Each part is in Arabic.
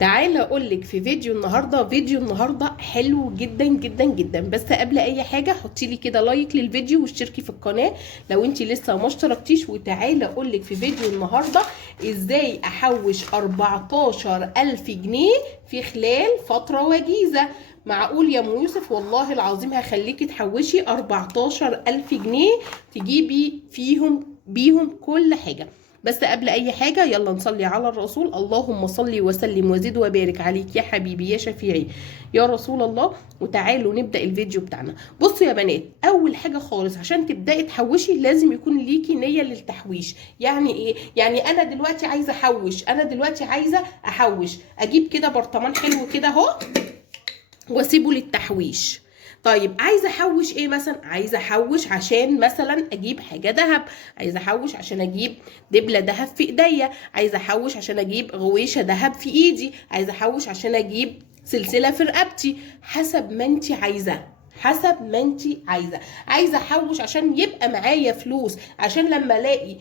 تعالى اقولك في فيديو النهارده حلو جدا جدا جدا. بس قبل اي حاجه حطي لي كده لايك للفيديو واشتركي في القناه لو انت لسه ما اشتركتيش. وتعالى اقولك في فيديو النهارده ازاي احوش 14000 جنيه في خلال فتره وجيزه. معقول يا ام يوسف؟ والله العظيم هخليكي تحوشي 14000 جنيه تجيبي بيهم كل حاجه. بس قبل اي حاجه يلا نصلي على الرسول. اللهم صل وسلم وزد وبارك عليك يا حبيبي يا شفيعي يا رسول الله. وتعالوا نبدا الفيديو بتاعنا. بصوا يا بنات، اول حاجه خالص عشان تبداي تحوشي لازم يكون ليكي نيه للتحويش. يعني ايه؟ يعني انا دلوقتي عايزه احوش، اجيب كده برطمان حلو كده اهو واسيبه للتحويش. طيب عايزه احوش ايه مثلا؟ عايزه احوش عشان مثلا اجيب حاجه ذهب، عايزه احوش عشان اجيب دبله ذهب في ايديا، عايزه احوش عشان اجيب غويشه ذهب في ايدي، عايزه احوش عشان اجيب سلسله في رقبتي. حسب ما انت عايزه، عايزه احوش عشان يبقى معايا فلوس، عشان لما الاقي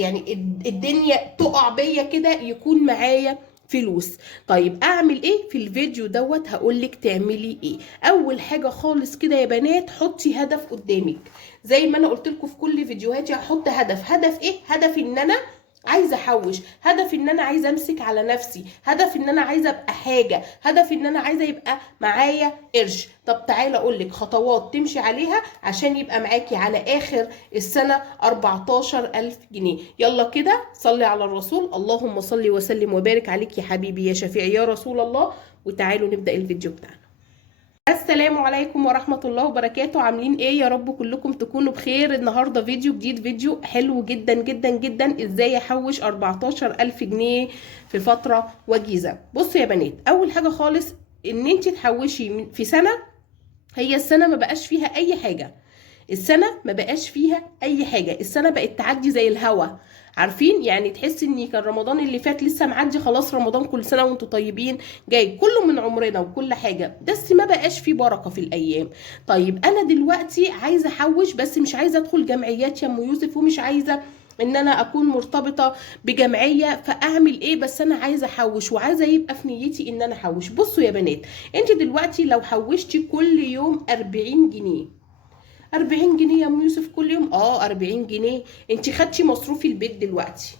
يعني الدنيا تقع بيا كده يكون معايا فلوس. طيب اعمل ايه في الفيديو دوت؟ هقولك تعملي ايه. اول حاجه خالص كده يا بنات، حطي هدف قدامك زي ما انا قلت لكم في كل فيديوهاتي. هحط هدف ايه؟ هدف ان انا عايزه احوش، هدف ان انا عايزه امسك على نفسي، هدف ان انا عايزه ابقى حاجه، هدف ان انا عايزه يبقى معايا قرش. طب تعالى اقول لك خطوات تمشي عليها عشان يبقى معاكي على اخر السنه 14000 جنيه. يلا كده صلي على الرسول. اللهم صل وسلم وبارك عليك يا حبيبي يا شفيعي يا رسول الله. وتعالوا نبدا الفيديو بتاعنا. السلام عليكم ورحمة الله وبركاته. عاملين ايه؟ يا رب كلكم تكونوا بخير. النهاردة فيديو جديد، فيديو حلو جدا جدا جدا، ازاي احوش 14000 جنيه في فترة وجيزة. بصوا يا بنات، اول حاجة خالص ان انت تحوشي في سنة. هي السنة ما بقاش فيها اي حاجة، السنة بقت تعدي زي الهوا. عارفين يعني؟ تحس ان كان رمضان اللي فات لسه معدي، خلاص رمضان كل سنة وانتم طيبين جاي كله من عمرنا وكل حاجة، بس ما بقاش في بركة في الايام. طيب انا دلوقتي عايزة احوش بس مش عايزة ادخل جمعيات يا ام يوسف، ومش عايزة ان انا اكون مرتبطة بجمعية، فاعمل ايه؟ بس انا عايزة احوش وعايزة يبقى في نيتي ان انا احوش. بصوا يا بنات، انت دلوقتي لو حوشتي كل يوم 40 جنيه، 40 جنيه يا ام يوسف كل يوم، 40 جنيه. انت خدتي مصروف البيت دلوقتي،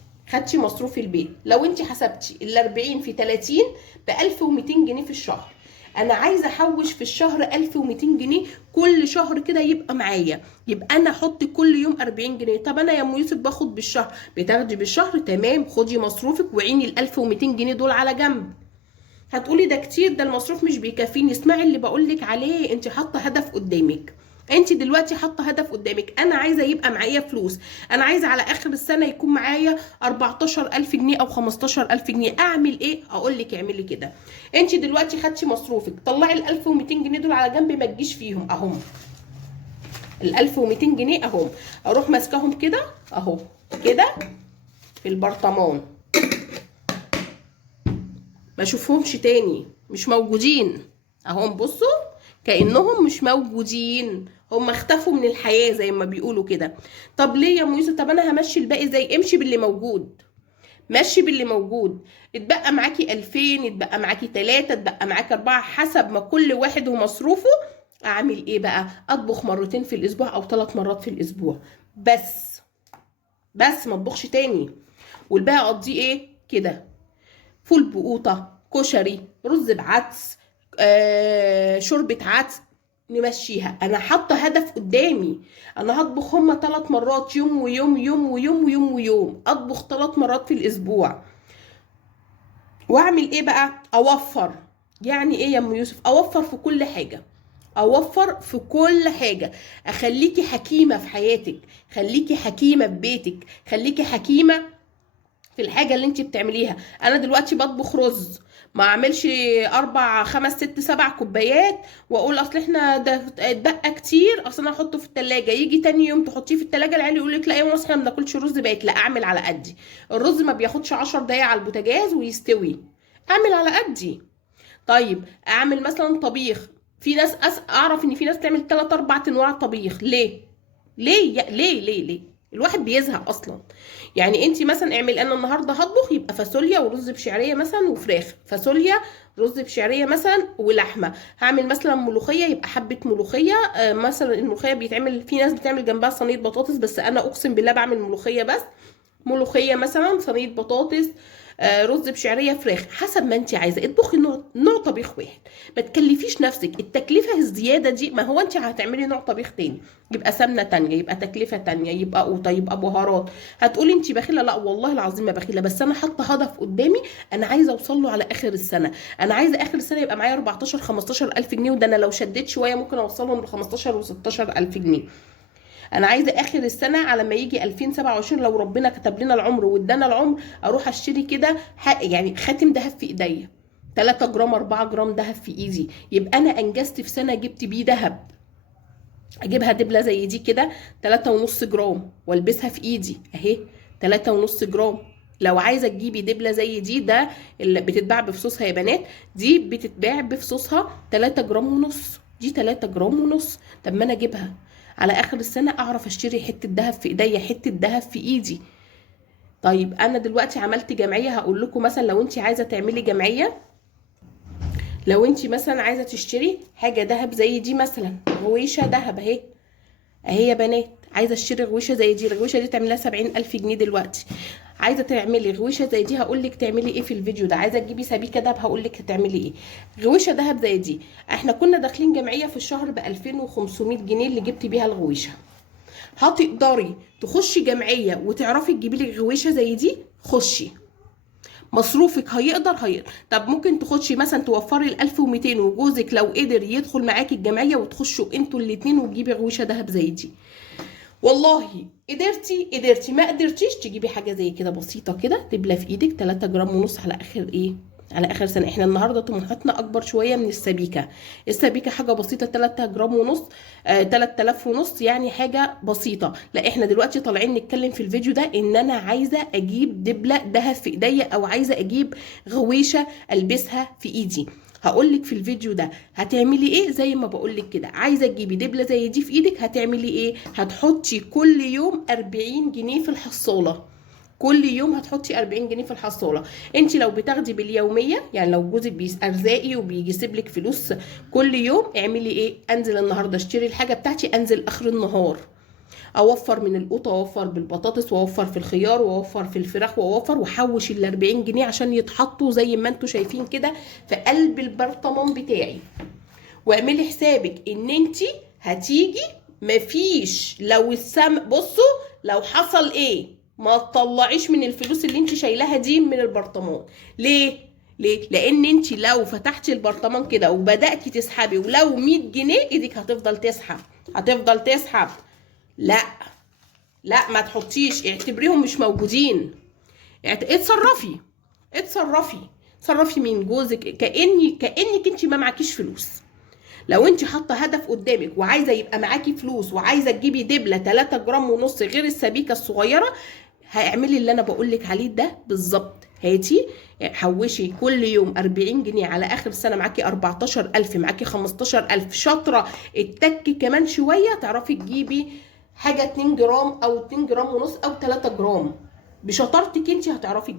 لو انت حسبتي ال 40 في 30 ب 1200 جنيه في الشهر. انا عايزه احوش في الشهر 1200 جنيه كل شهر كده يبقى معايا، يبقى انا احط كل يوم 40 جنيه. طب انا يا ام يوسف باخد بالشهر، بتاخدي بالشهر تمام، خدي مصروفك وعيني ال 1200 جنيه دول على جنب. هتقولي ده كتير، ده المصروف مش بيكفيني. اسمعي اللي بقولك عليه، انت حاطه هدف قدامك. انت دلوقتي حاطه هدف قدامك، انا عايزه يبقى معايا فلوس، انا عايزه على اخر السنه يكون معايا 14000 جنيه او 15000 جنيه. اعمل ايه؟ اقول لك اعملي كده. انت دلوقتي خدتي مصروفك، طلعي ال 1200 جنيه دول على جنب، ما تجيش فيهم اهم. ال 1200 جنيه اهم، اروح ماسكاهم كده اهو كده في البرطمان، ما اشوفهمش تاني، مش موجودين اهم. بصوا كأنهم مش موجودين، هم اختفوا من الحياة زي ما بيقولوا كده. طب ليه يا ام يوسف؟ طب انا همشي الباقي زي، امشي باللي موجود، مشي باللي موجود. اتبقى معاكي 2000، اتبقى معاكي 3، اتبقى معاكي 4، حسب ما كل واحد ومصروفه. اعمل ايه بقى؟ اطبخ مرتين في الاسبوع او 3 مرات في الاسبوع بس ما اطبخش تاني. والباقي اقضيه ايه كده؟ فول بقوطة، كشري، رز بعدس، شوربة عدس، نمشيها. انا حاطه هدف قدامي، انا هطبخ هما 3 مرات، يوم ويوم، يوم ويوم ويوم ويوم، اطبخ 3 مرات في الاسبوع. واعمل ايه بقى؟ اوفر. يعني ايه يا ام يوسف؟ اوفر في كل حاجه، اخليكي حكيمه في حياتك، خليكي حكيمه في بيتك، خليكي حكيمه في الحاجة اللي انت بتعمليها. انا دلوقتي بطبخ رز، ما اعملش 4 5 6 7 كوبايات واقول اصل احنا ده اتبقى كتير، اصل انا احطه في التلاجة، يجي تاني يوم تحطيه في التلاجة العيال يقول لك لا يا ماما احنا ما بناكلش رز بقيت. لا، اعمل على قدي. الرز ما بياخدش 10 دقايق على البوتاجاز ويستوي، اعمل على قدي. طيب اعمل مثلا طبيخ، في ناس اعرف ان في ناس تعمل 3 4 انواع طبيخ. ليه؟ ليه؟ الواحد بيزهق اصلا. يعني انت مثلا اعمل، انا النهارده هطبخ يبقى فاصوليا ورز بشعريه مثلا وفراخ، فاصوليا رز بشعريه مثلا ولحمه. هعمل مثلا ملوخيه يبقى حبه ملوخيه، مثلا الملوخيه بيتعمل في ناس بتعمل جنبها صينيه بطاطس، بس انا اقسم بالله بعمل ملوخيه بس. ملوخيه مثلا، صينيه بطاطس، رز بشعريه، فراخ، حسب ما انت عايزه. اطبخي نوع طبيخ واحد، ما تكلفيش نفسك التكلفه الزياده دي. ما هو انت هتعملي نوع طبيخ تاني، يبقى سمنه تانية، يبقى تكلفه تانية، يبقى قوطه، يبقى بهارات. هتقولي انت بخيله، لا والله العظيم ما بخيله، بس انا حاطه هدف قدامي انا عايزه اوصل له على اخر السنه. انا عايزه اخر السنه يبقى معايا 14 15 الف جنيه، وده انا لو شديت شويه ممكن اوصلهم ل 15 و16 الف جنيه. انا عايزه اخر السنه على ما يجي 2027 لو ربنا كتب لنا العمر وادانا العمر، اروح اشتري كده يعني خاتم ذهب في ايديا، 3 جرام 4 جرام ذهب في ايدي، يبقى انا انجزت في سنه جبت بيه ذهب. اجيبها دبله زي دي كده 3.5 جرام والبسها في ايدي اهي، 3.5 جرام. لو عايزه تجيبي دبله زي دي، ده اللي بتتباع بفصوصها يا بنات، دي بتتباع بفصوصها 3 جرام ونص، دي 3 جرام ونص. طب ما انا اجيبها على اخر السنه اعرف اشتري حته ذهب في ايديا، حته ذهب في ايدي. طيب انا دلوقتي عملت جمعيه، هقول لكم مثلا لو انت عايزه تعملي جمعيه، لو انت مثلا عايزه تشتري حاجه ذهب زي دي مثلا، غويشه ذهب اهي، اهي يا بنات، عايزه اشتري غويشه زي دي، الغويشه دي تعملها 70,000 جنيه دلوقتي. عايزه تعملي غويشه زي دي هقول لك تعملي ايه في الفيديو ده. عايزه تجيبي سبيكه دهب هقول لك هتعملي ايه. غويشه دهب زي دي، احنا كنا داخلين جمعيه في الشهر ب 2500 جنيه اللي جبتي بيها الغويشه. هتقدري تخشي جمعيه وتعرفي تجيبي لك غويشه زي دي؟ خشي، مصروفك هيقدر. طب ممكن تخشي مثلا توفري ال 1200 وجوزك لو قدر يدخل معاكي الجمعيه وتخشوا انتوا الاتنين وتجيبي غويشه دهب زي دي. والله قدرتي ما قدرتيش تجيبي حاجه زي كده بسيطه كده، دبله في ايدك 3 جرام ونص على اخر ايه، على اخر سنه. احنا النهارده طموحاتنا اكبر شويه من السبيكه. السبيكه حاجه بسيطه 3 جرام ونص، 3000 ونص، يعني حاجه بسيطه. لا احنا دلوقتي طالعين نتكلم في الفيديو ده ان انا عايزه اجيب دبله دهب في ايديا، او عايزه اجيب غويشه البسها في ايدي. هقولك في الفيديو ده هتعملي ايه. زي ما بقولك كده، عايزه تجيبي دبله زي دي في ايدك هتعملي ايه؟ هتحطي كل يوم 40 جنيه في الحصاله، كل يوم هتحطي 40 جنيه في الحصاله. انت لو بتاخدي باليوميه، يعني لو جوزك ارزاقي وبيجيب لك فلوس كل يوم، اعملي ايه؟ انزل النهارده اشتري الحاجه بتاعتي، انزل اخر النهار اوفر من القوطه، واوفر بالبطاطس، واوفر في الخيار، واوفر في الفراخ، واوفر واحوش ال 40 جنيه عشان يتحطوا زي ما انتم شايفين كده في قلب البرطمان بتاعي. واعملي حسابك ان انت هتيجي، مفيش لو بصوا لو حصل ايه ما تطلعيش من الفلوس اللي انت شايلاها دي من البرطمان. ليه لان انت لو فتحتي البرطمان كده وبداتي تسحبي ولو 100 جنيه ايدك هتفضل تسحب. لا ما تحطيش، اعتبريهم مش موجودين. اتصرفي من جوزك كانك انت ما معكيش فلوس. لو انت حاطه هدف قدامك وعايزه يبقى معاكي فلوس وعايزه تجيبي دبله 3 جرام ونص غير السبيكه الصغيره، هاعملي اللي انا بقولك عليه ده بالظبط. هاتي حوشي كل يوم 40 جنيه، على اخر السنه معاكي 14,000، معاكي 15,000. شاطره التك كمان شويه تعرفي تجيبي حاجه 2 جرام او 2 جرام ونص او 3 جرام. بشطارتك انت هتعرفي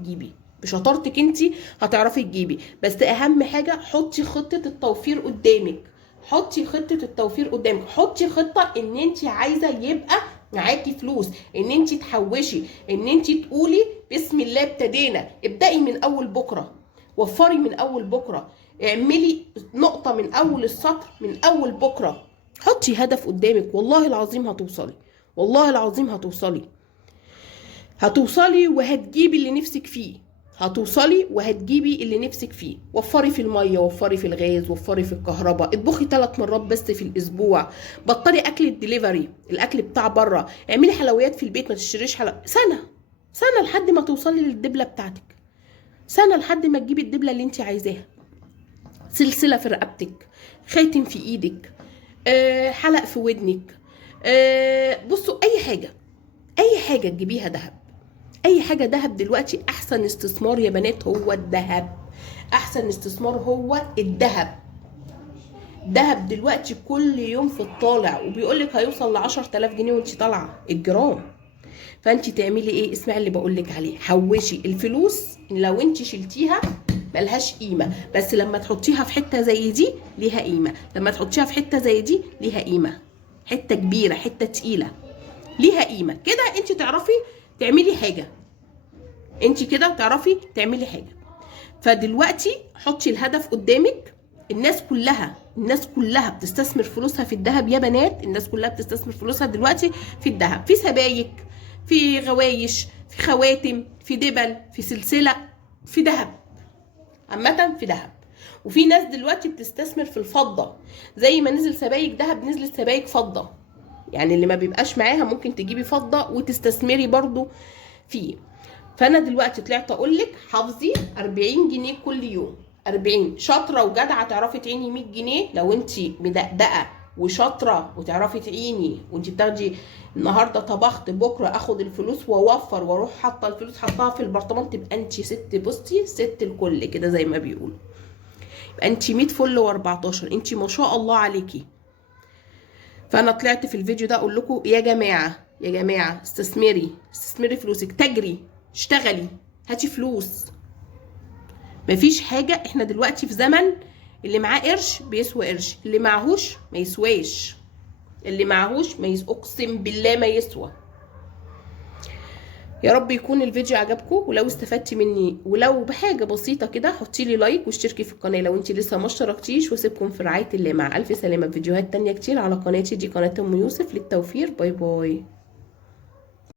تجيبي. بس اهم حاجه حطي خطه التوفير قدامك، حطي خطه ان انت عايزه يبقى معاكي فلوس، ان انت تحوشي، ان انت تقولي بسم الله ابتدينا. ابدأي من اول بكره، وفري من اول بكره، اعملي نقطه من اول السطر من اول بكره. حطي هدف قدامك، والله العظيم هتوصلي وهتجيبي اللي نفسك فيه. وفري في الميه، وفري في الغاز، وفري في الكهرباء، اطبخي 3 مرات بس في الاسبوع، بطلي اكل الدليفري، الاكل بتاع بره، اعملي حلويات في البيت، ما تشتريش سنه لحد ما توصلي للدبله بتاعتك، سنه لحد ما تجيبي الدبله اللي انت عايزاها. سلسله في رقبتك، خاتم في ايدك، حلق في ودنك، بصوا اي حاجه تجيبيها دهب. اي حاجه دهب دلوقتي احسن استثمار يا بنات هو الدهب. دهب دلوقتي كل يوم في الطالع، وبيقولك هيوصل ل 10,000 جنيه وانت طالعه الجرام. فانت تعملي ايه؟ اسمعي اللي بقول لك عليه، حوشي الفلوس. لو انت شلتيها ملهاش قيمه، بس لما تحطيها في حته زي دي ليها قيمه، لما تحطيها في حته زي دي ليها قيمه، حته كبيره حته تقيله ليها قيمه. كده انت تعرفي تعملي حاجه، انت كده تعرفي تعملي حاجه. فدلوقتي حطي الهدف قدامك. الناس كلها بتستثمر فلوسها في الذهب يا بنات، الناس كلها بتستثمر فلوسها دلوقتي في الذهب، في سبايك، في غوايش، في خواتم، في دبل، في سلسله، في ذهب، عامه في ذهب. وفي ناس دلوقتي بتستثمر في الفضه، زي ما نزل سبايك ذهب نزلت سبايك فضه. يعني اللي ما بيبقاش معاها ممكن تجيبي فضه وتستثمري برضو فيه. فانا دلوقتي طلعت اقول لك حافظي 40 جنيه كل يوم. 40 شاطره وجدعه تعرفي تعيني 100 جنيه لو انت مدقدقه وشاطره وتعرفي تعيني، وانت بتاخدي النهارده طبخت بكره اخد الفلوس واوفر واروح حاطه الفلوس حطها في البرطمان، تبقى انت ست. بصي ست الكل كده زي ما بيقولوا، يبقى انت 100 فل و14، انت ما شاء الله عليكي. فانا طلعت في الفيديو ده اقول لكم يا جماعه يا جماعه استثمري فلوسك، تجري، اشتغلي، هاتي فلوس. مفيش حاجه، احنا دلوقتي في زمن اللي معاه قرش بيسوى قرش، اللي معهوش ما يسواش، اللي معهوش ما اقسم بالله ما يسوى. يا رب يكون الفيديو عجبكم، ولو استفدتي مني ولو بحاجه بسيطه كده حطي لي لايك واشتركي في القناه لو انت لسه ما اشتركتيش، واسيبكم في رعايه الله. مع الف سلامه. فيديوهات تانية كتير على قناتي دي، قناه ام يوسف للتوفير. باي باي.